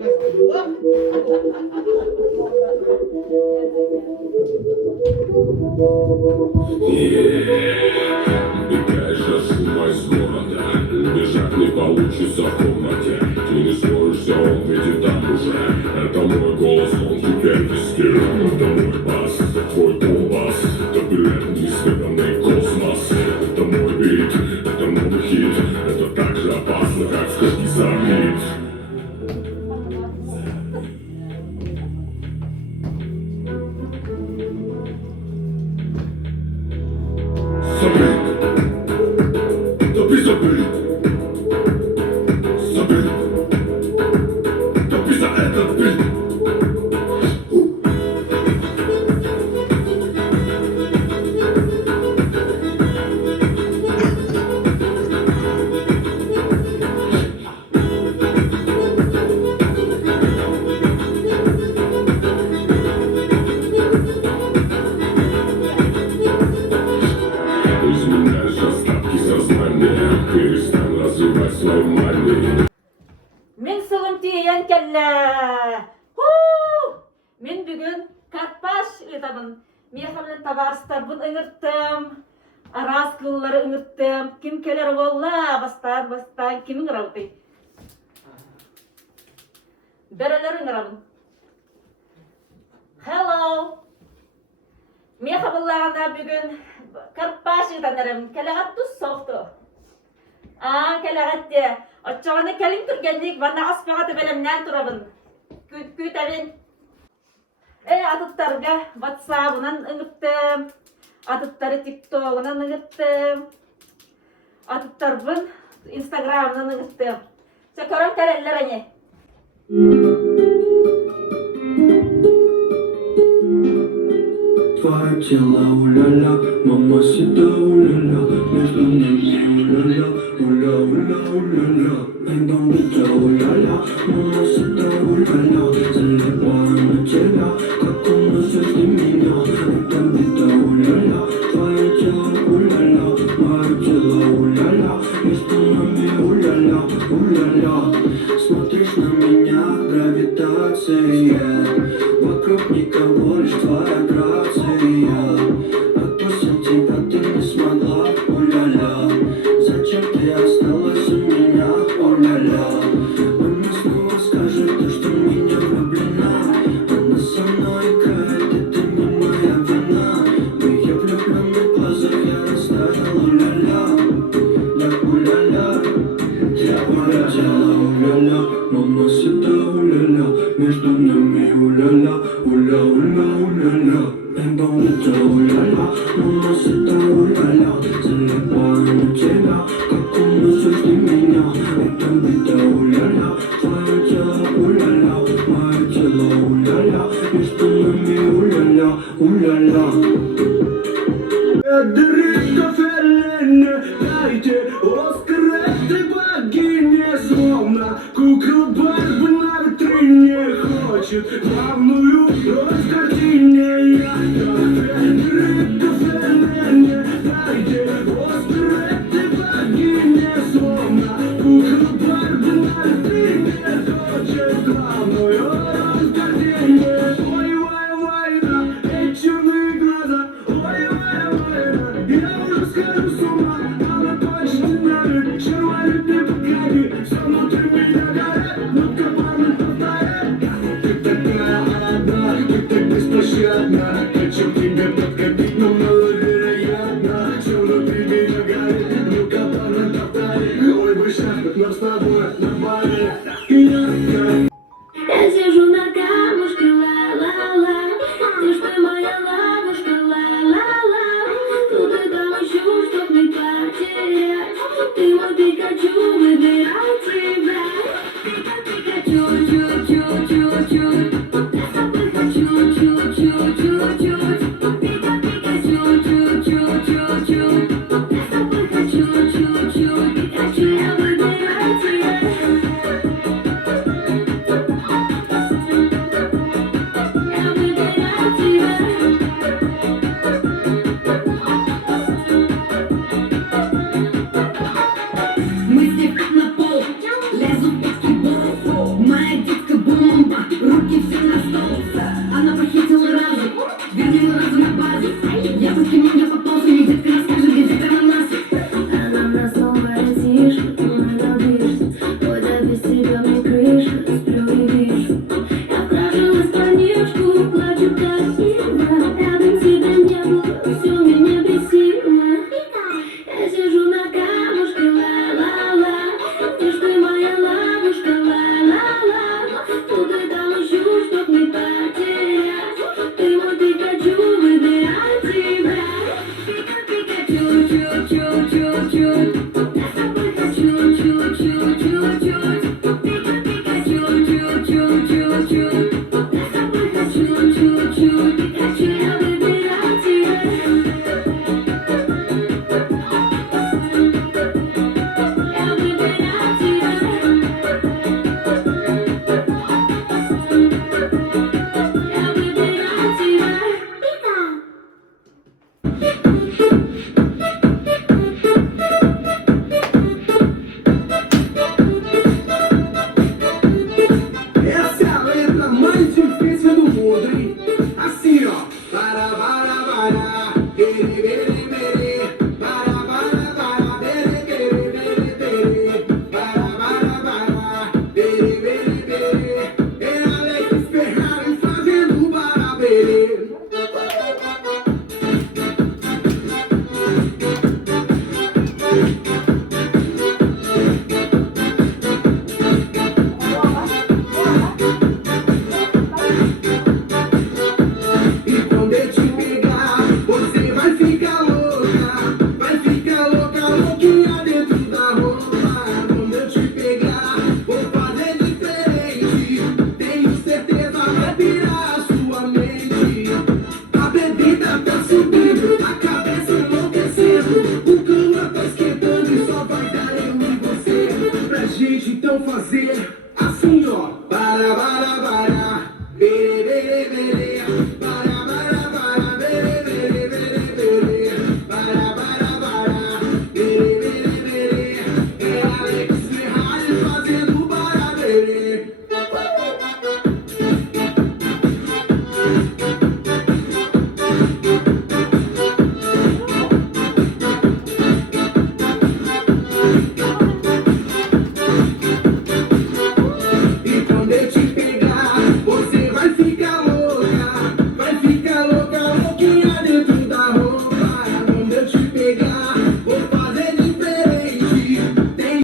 Убегаешь от шума из города, бежать не получится в комнате. Ты не сможешься, он где там уже. Это мой голос, он теперь в виске. Это мой бас, это твой компас. Это билет в неизведанный космос. Это мой бит, это новый хит. Это так же опасно, как скажи самит. Забыть, топи забыть, забыть, топи за этот бит. Изменяешь остатки сознания, перестань развивать свою манию. Мен сылым тиен келле. Мен бүгін картпаш ытабын. Меха белән табарыстарбын ыңырттым. Арас кыллары ыңырттым. Ким келер болла бастан ким ыңырабыты. Берелер ыңырабын. Hello. Меха буллаганда бүгін картпаш ытанарым. Келегат тус соқты. Келегатте. Отчоғаны кәлін түргендік, бана аспағаты бәлемнен тұрабын. Күйтәбін. Атыттарға WhatsApp-ынан ұңыттым. Атыттары TikTok-ынан ұңыттым. Атыттарбын Instagram-ынан ұңыттым. Көрім кәрелер әне. Твое тело, уля-ля, мамасита, уля-ля, между ними, уля-ля, уля-уля, уля-ля. Эй, бомбита, уля-ля, мамасита, уля-ля, залипаю на тебя, как уносишь ты меня. Эй, бомбита, уля-ля, твое тело, уля-ля, мое тело, уля-ля, между нами, уля-ля, уля-ля. Смотришь на меня, гравитация, вокруг никого, лишь твоя грация. Отпустить тебя ты не смогла, уля-ля. Зачем ты осталась у меня, уля-ля? Она снова скажет, что в меня влюблена. Она со мной играет, это не моя вина. В ее влюбленных глазах я растаял, уля-ля. Я уля-ля, я улетела, уля-ля. Мама сюда, уля-ля, между нами, уля-ля, уля-уля, уля-ля. Эй, бомбита, уля-ля, мама сюда, уля-ля, залипаю на тебя, как уносишь ты меня. Эй, бомбита, уля-ля, твое тело, уля-ля, мое тело, уля-ля, между нами, уля-ля, уля-ля. Эдрико Феллини, дайте Оскар этой богине, словно кукла Барби на витрине, хочет главную роль в картине. Эдрико Феллини, дайте Оскар этой богине, словно кукла Барби на витрине, хочет главную роль в картине. Ой, война, эти черные глаза, ой, война, я уже схожу с ума, она точно знает, червонит ты погляди, все внутри меня горит, ну-ка, парни, повторяй. Ты такая одна, ты так беспощадна, хочу к тебе подкатить, но маловероятно, все внутри меня горит, ну-ка, парни, повторяй. Ой, бы счастлив нам с тобой на баре. Я сижу на камушке, ла-ла-ла. Ты ж ты моя ловушка, ла-ла-ла. Тут и там ищу, чтоб не потерять. Ты мой Пикачу, выбирай тебя. Пика-пикачу, чу-чу-чу-чу. Я с тобой хочу, чу-чу-чу-чу. Пика-пикачу, чу-чу-чу-чу. Я с тобой хочу, чу-чу. Пикачу, я выбираю тебя. Мы степь на пол, лезу в баскетбол. Моя então fazer assim, ó. Para, bere, bere, bere. Para, bere, bere, bere, bere. Para, bere, bere, bere. É Alex Ferrari fazendo para, bere. E quando eu te pegar, você vai ficar louca, louquinha dentro da roupa. Quando eu te pegar, vou fazer diferente. Tem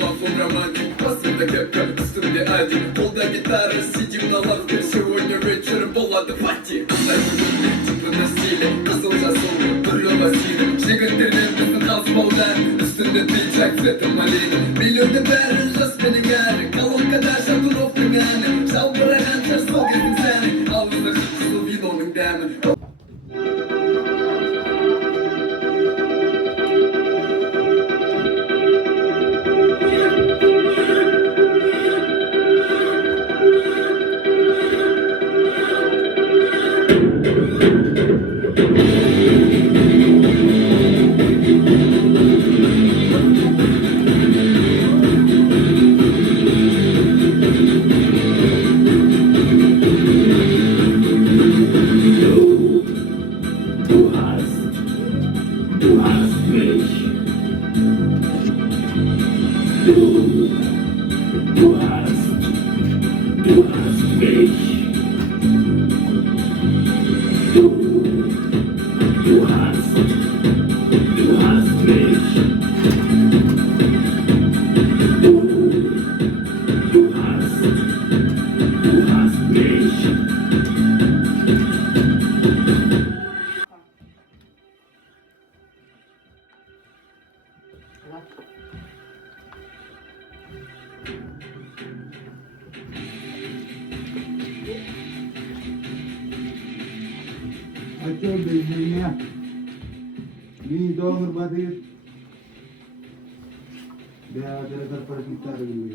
Мафон романтик, посуда кепка, üstümde acil Kolda gitarra, сидим на лавке Сегодня вечером болады пати Типі на стилі, қызыл жасыл Түрлі басилі, жігіттерден біздің қалыспаудан Үстінде пиджак, цвета малина Миллионды бәрі жас менің әрі Колонкада шатуровтың әні Жалбырағанша сол кездің сәні Ауызда қызыл виноның дәмі Du hast mich. Du hast mich. Du hast mich. Du hast mich. Açıyor beynini ya. İyi doğru badır. Beraber para kita dulu.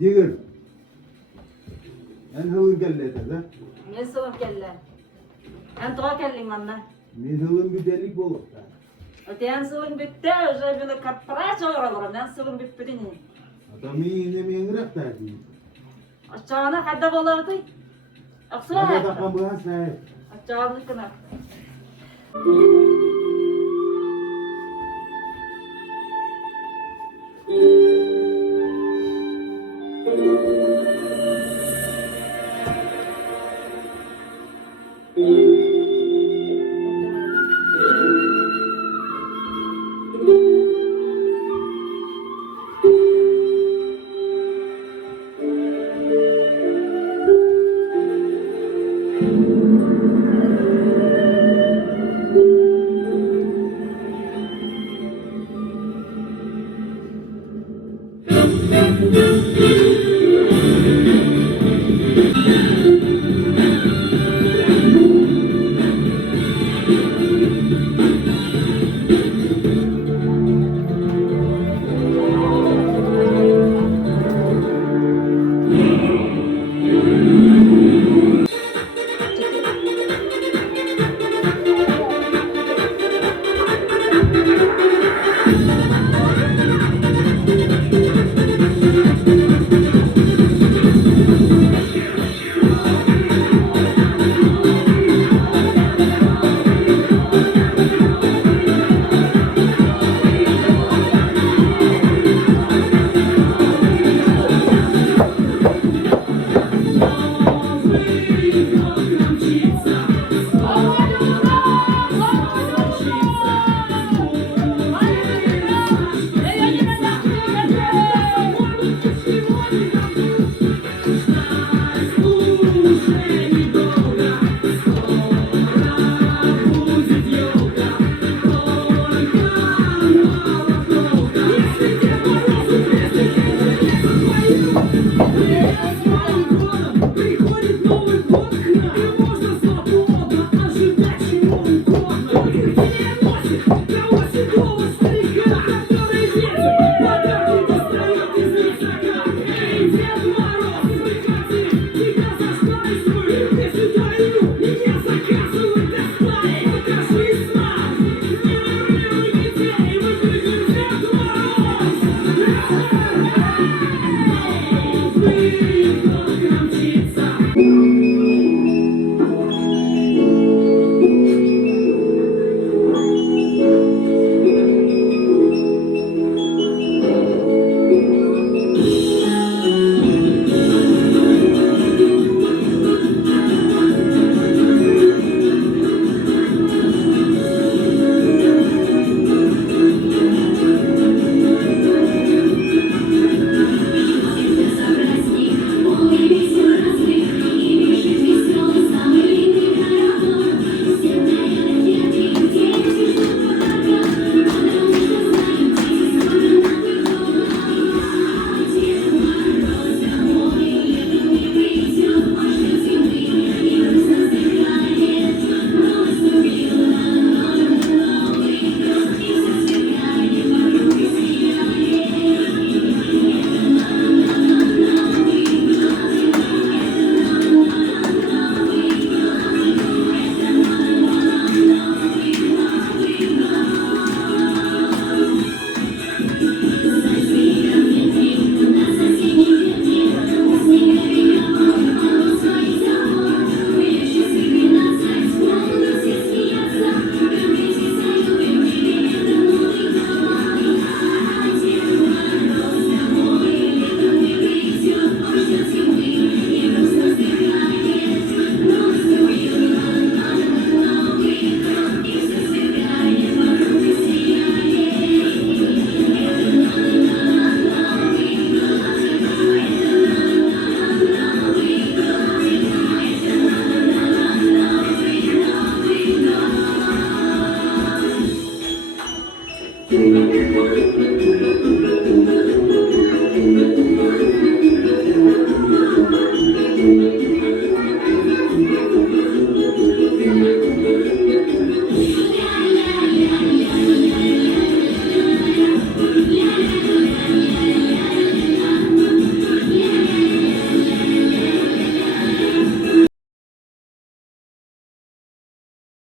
Jigar. En hızlı geldi tabii. Men so'rab kellar. An to'g'ri kelding mana. Ne hızlı bir delik bulup da. O'tgan so'ling bitdi, o'sha buni kattaroq cho'g'ralar. Men so'lim bitdi. Adamı yine mi engrak tadı. Ochog'ini hadda bo'ladi. Ada Aqsira. takkan bulan saya. Ochog'ini